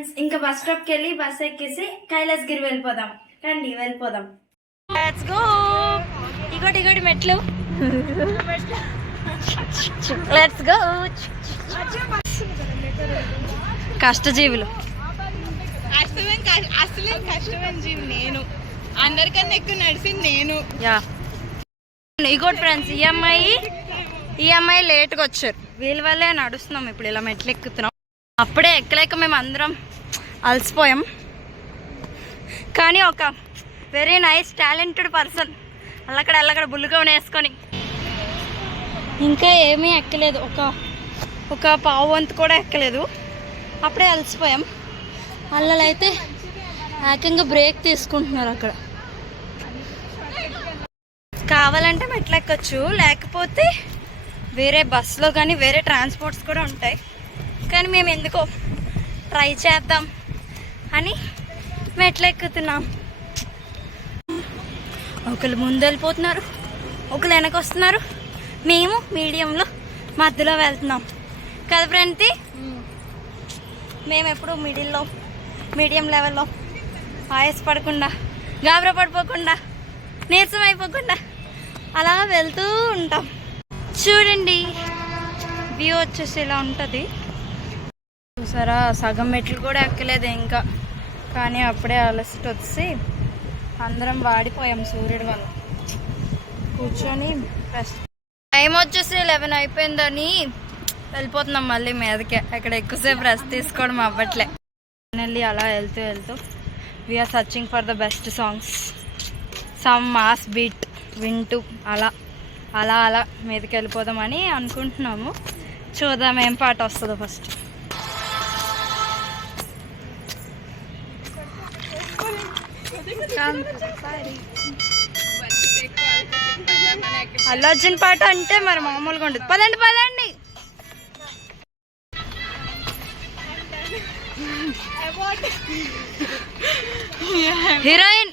Friends ఇంకా bus stop కి వెళ్ళి బస్ ఎక్కేసి కైలాసగిరి వెళ్ళిపోదాం. రండి వెళ్ళిపోదాం. Let's go. ఇగోటి మెట్లు. Let's go. కష్టజీవులు. అసలు కష్టమైన జీవి నేను. అందరికన్నా ఎక్కువ నడిచింది నేను. యా ఇగోటి ఫ్రెండ్స్ ఈఎంఐ లేట్గా వచ్చారు. వీళ్ళ వల్లే నడుస్తున్నాం ఇప్పుడు ఇలా మెట్లు ఎక్కుతున్నాం. అప్పుడే ఎక్కలేక మేము అందరం అలసిపోయాం. కానీ ఒక వెరీ నైస్ టాలెంటెడ్ పర్సన్ అల్లక్కడ బుల్లుగా వేసుకొని ఇంకా ఏమీ ఎక్కలేదు. ఒక పావు వంతు కూడా ఎక్కలేదు. అప్పుడే అలసిపోయాం. అల్లలైతే ఏకంగా బ్రేక్ తీసుకుంటున్నారు. అక్కడ కావాలంటే మెట్లు ఎక్కొచ్చు, లేకపోతే వేరే బస్సులో కానీ వేరే ట్రాన్స్పోర్ట్స్ కూడా ఉంటాయి. కానీ మేము ఎందుకో ట్రై చేద్దాం అని మెట్లు ఎక్కుతున్నాం. ఒకరు ముందు వెళ్ళిపోతున్నారు, ఒకరు వెనక వస్తున్నారు. మేము మీడియంలో మధ్యలో వెళ్తున్నాం కదా ఫ్రెండ్. మేము ఎప్పుడు మీడియం లెవెల్లో ఆయాసపడకుండా, గాబరా పడిపోకుండా, నీరసం అయిపోకుండా అలా వెళ్తూ ఉంటాం. చూడండి వ్యూ వచ్చేసి ఇలా ఉంటుంది. చూసారా, సగం మెట్లు కూడా ఎక్కలేదు ఇంకా. కానీ అప్పుడే అలసిట వచ్చి అందరం వాడిపోయాం సూర్యుడి వల్ల. కూర్చొని టైం వచ్చేసి 11 అయిపోయిందని వెళ్ళిపోతున్నాం మళ్ళీ మీదకే. అక్కడ ఎక్కువసేపు రెస్ట్ తీసుకోవడం అవ్వట్లే. ఫైనల్లీ అలా వెళ్తూ we're searching for the best songs, some mass beat వింటూ అలా మీదకి వెళ్ళిపోదామని అనుకుంటున్నాము. చూద్దాం ఏం పాట వస్తుందో ఫస్ట్. అల్లు అర్జున్ పాట అంటే మరి మామూలుగా ఉండదు. పదండి హీరోయిన్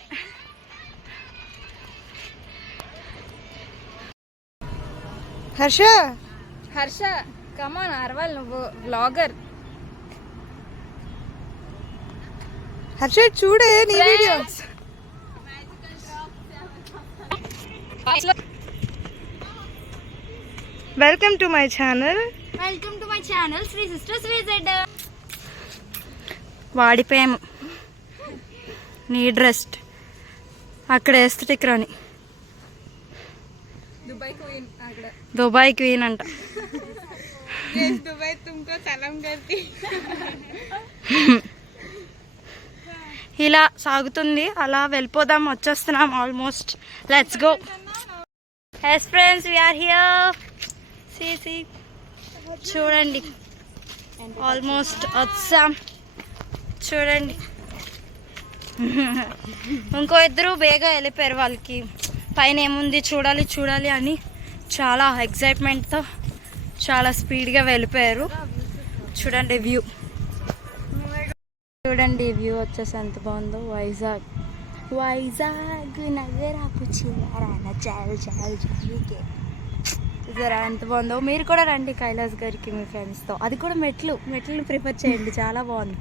హర్ష కమాన్ అరవాలి. నువ్వు బ్లాగర్. హర్ష చూడే నీ videos. Welcome to my channel Sri sisters visit. వాడిపోయాము. Need rest. అక్కడ ఎస్థెటిక్ రాని దుబాయ్ క్వీన్ అంట. ఇలా సాగుతుంది. అలా వెళ్ళిపోదాం. వచ్చేస్తున్నాం almost. Let's go. Yes friends, we're here. See చూడండి, ఆల్మోస్ట్ వచ్చాం. చూడండి, ఇంకో ఇద్దరు బేగా వెళ్ళిపోయారు. వాళ్ళకి పైన ఏముంది చూడాలి అని చాలా ఎక్సైట్మెంట్తో చాలా స్పీడ్గా వెళ్ళిపోయారు. చూడండి వ్యూ వచ్చేసి ఎంత బాగుందో. వైజాగ్ నగరాపు జరా ఎంత బాగుందో. మీరు కూడా రండి కైలాసగిరికి మీ ఫ్రెండ్స్తో. అది కూడా మెట్లను ప్రిఫర్ చేయండి, చాలా బాగుంది.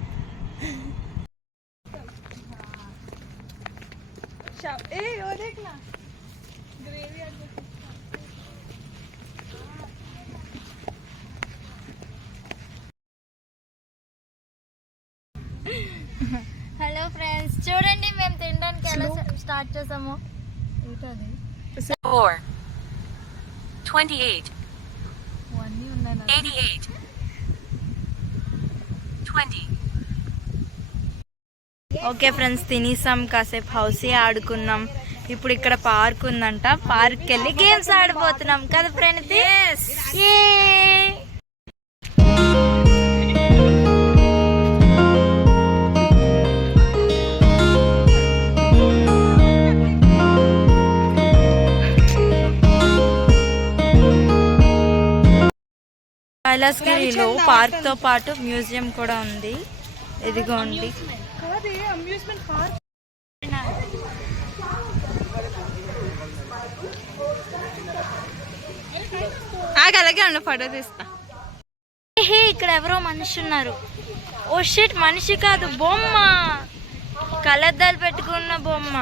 హలో ఫ్రెండ్స్, చూడండి మేము తినడానికి ఎలా స్టార్ట్ చేసాము. 4 28 88 20. ఓకే ఫ్రెండ్స్, తినేసాం. కాసేపు హౌసీ ఆడుకున్నాం. ఇప్పుడు ఇక్కడ పార్క్ ఉందంట. పార్క్కి వెళ్ళి గేమ్స్ ఆడిపోతున్నాం కదా ఫ్రెండ్స్. కైలాసగిరిలో పార్క్ తో పాటు మ్యూజియం కూడా ఉంది. ఇదిగోండి. అలాగే అన్న ఫోటో తీస్తా. ఇక్కడ ఎవరో మనిషి ఉన్నారు. ఓ షిట్, మనిషి కాదు బొమ్మ, కలద్దాలు పెట్టుకున్న బొమ్మ.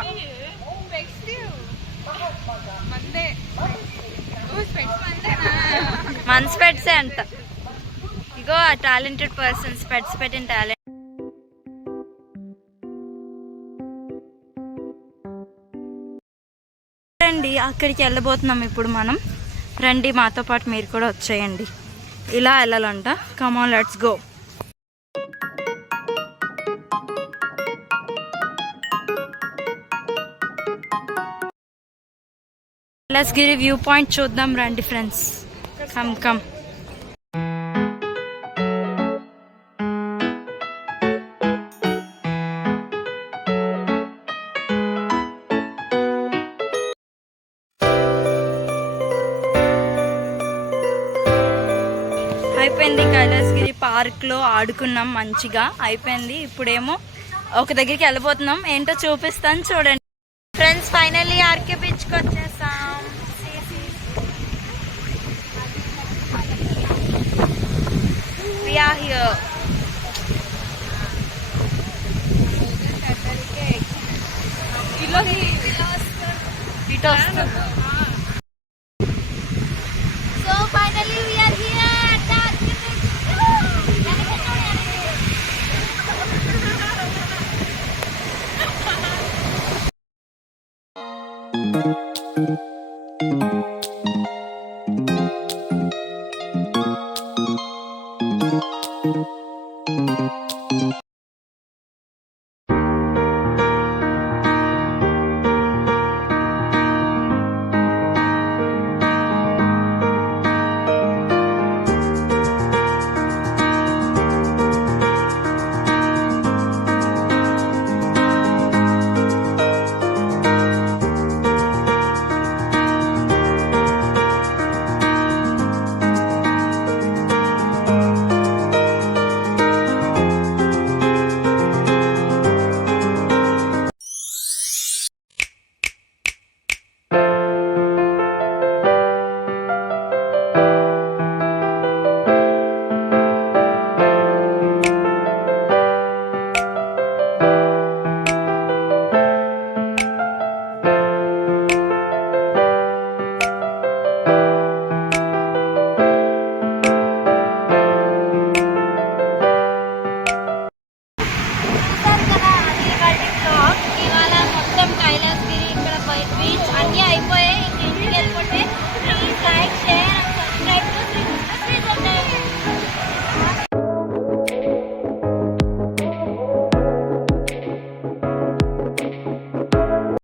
మన స్పెట్సే అంట. ఇగో ఆ టాలెంటెడ్ పర్సన్ స్పెట్స్ పెట్టిన టాలెంట్. రండి, అక్కడికి వెళ్ళబోతున్నాం ఇప్పుడు మనం. రండి మాతో పాటు మీరు కూడా వచ్చేయండి. ఇలా వెళ్ళాలంట. Come on, let's go. Kailasagiri view point చూద్దాం రండి ఫ్రెండ్స్. Come come. అయిపోయింది, కైలాసగిరి పార్క్లో ఆడుకున్నాం మంచిగా అయిపోయింది. ఇప్పుడేమో ఒక దగ్గరికి వెళ్ళిపోతున్నాం, ఏంటో చూపిస్తాను చూడండి ఫ్రెండ్స్. ఫైనల్లీ ఆర్కే బీచ్కి వచ్చేసాం. We are here. It was so finally we are here at the